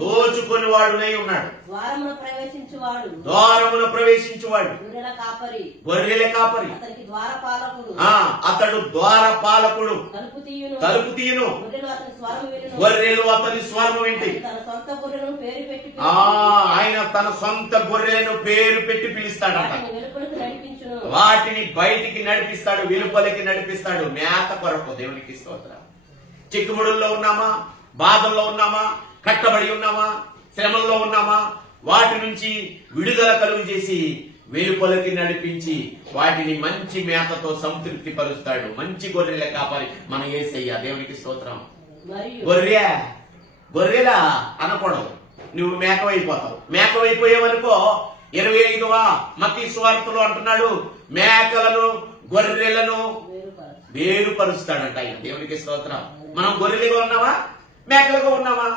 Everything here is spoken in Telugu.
దోచుకొని వాడునై ఉన్నాడు. ద్వారమున ప్రవేశించువాడు గొర్రెల కాపరి. అతడు ద్వారపాలకుడు. తలుపు తీయును గొర్రెలు అతని స్వరము వింటి. ఆయన తన సొంత గొర్రెలను పేరు పెట్టి పిలుస్తాడంట. వాటిని బయటికి నడిపిస్తాడు, వెలుపలికి నడిపిస్తాడు మేత కొరకు. దేవునికి స్తోత్రం. చిక్కుముడుల్లో ఉన్నామా, బాధల్లో ఉన్నామా, కట్టబడి ఉన్నామా, శ్రమల్లో ఉన్నామా, వాటి నుంచి విడుదల కలుగు చేసి వెలుపలికి నడిపించి వాటిని మంచి మేతతో సంతృప్తి పరుస్తాడు. మంచి గొర్రెల కాపరి మన యేసయ్య. దేవునికి స్తోత్రం. గొర్రెలా అనకూడదు, నువ్వు మేకవైపోతావు. మేకవైపోయావనుకో 25వ మత్తయి సువార్తలో అంటున్నాడు, మేకలను గొర్రెలను వేరుపరుస్తాడంట ఆయన. దేవునికి స్తోత్రం. మనం గొర్రెలుగా ఉన్నావా, మేకలుగా ఉన్నావా?